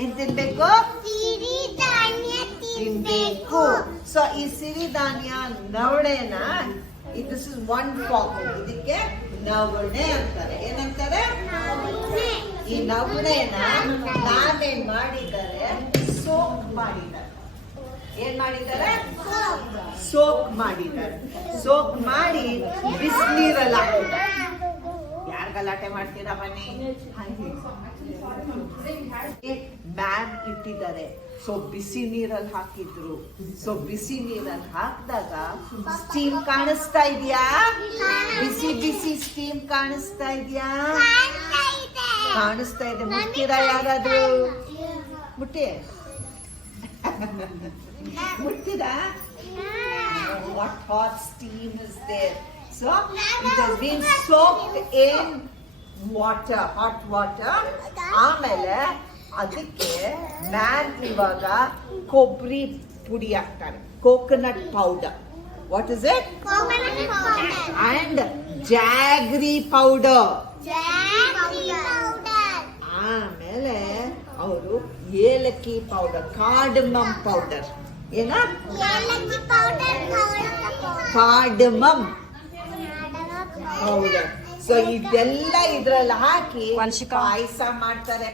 ಏನ್ ತಿನ್ಬೇಕು? ತಿನ್ಬೇಕು. ಸೊ ಈ ಸಿರಿಧಾನ್ಯ ನವಣೆನ ದಿಸ್ ಇಸ್ ಒನ್ ಫಾರ್ಮ್. ಇದಕ್ಕೆ ನವಣೆ ಅಂತಾರೆ. ಏನಂತಾರೆ? ಈ ನವಣೆನ ನಾವೇನ್ ಮಾಡಿದ್ದಾರೆ? ಸೋಕ್ ಮಾಡಿದ್ದಾರೆ. ಏನ್ ಮಾಡಿದ್ದಾರೆ? ಸೋಕ್ ಮಾಡಿದ್ದಾರೆ. ಸೋಕ್ ಮಾಡಿ ಬಿಸಿನೀರಲ್ಲಿ ಹಾಕಿದ್ದಾರೆ. ಯಾರ್ ಗಲಾಟೆ ಮಾಡ್ತೀರಾ ಬನ್ನಿ? ಮ್ಯಾನ್ ಇಟ್ಟಿದ್ದಾರೆ. ಸೊ ಬಿಸಿ ನೀರಲ್ಲಿ ಹಾಕಿದ್ರು. ಸೊ ಬಿಸಿ ನೀರಲ್ಲಿ ಹಾಕಿದಾಗ ಸ್ಟೀಮ್ ಕಾಣಿಸ್ತಾ ಇದೆಯಾ? ಬಿಸಿ ಬಿಸಿ ಸ್ಟೀಮ್ ಕಾಣಿಸ್ತಾ ಇದೆಯಾ? ಕಾಣಿಸ್ತಾ ಇದೆ. ಮುಟ್ತೀರಾ ಯಾರಾದ್ರೂ? ಮುಟ್ಟಿ ಮುಟ್ತೀರಾ? What hot steam is there? So it has been soaked in water, hot water. ಆಮೇಲೆ ಅದಕ್ಕೆ ಮ್ಯಾನ್ ಇವಾಗ ಕೊಬ್ಬರಿ ಪುಡಿ ಹಾಕ್ತಾರೆ. Coconut powder. What is it? And jaggery powder. ಆಮೇಲೆ ಅವರು ಏಲಕ್ಕಿ ಪೌಡರ್, ಕಾರ್ಡಮಮ್ ಪೌಡರ್. ಏನ? Cardamom powder. ಸೊ ಇದೆಲ್ಲ ಇದ್ರಲ್ಲಿ ಹಾಕಿ ಪಾಯಸ ಮಾಡ್ತಾರೆ.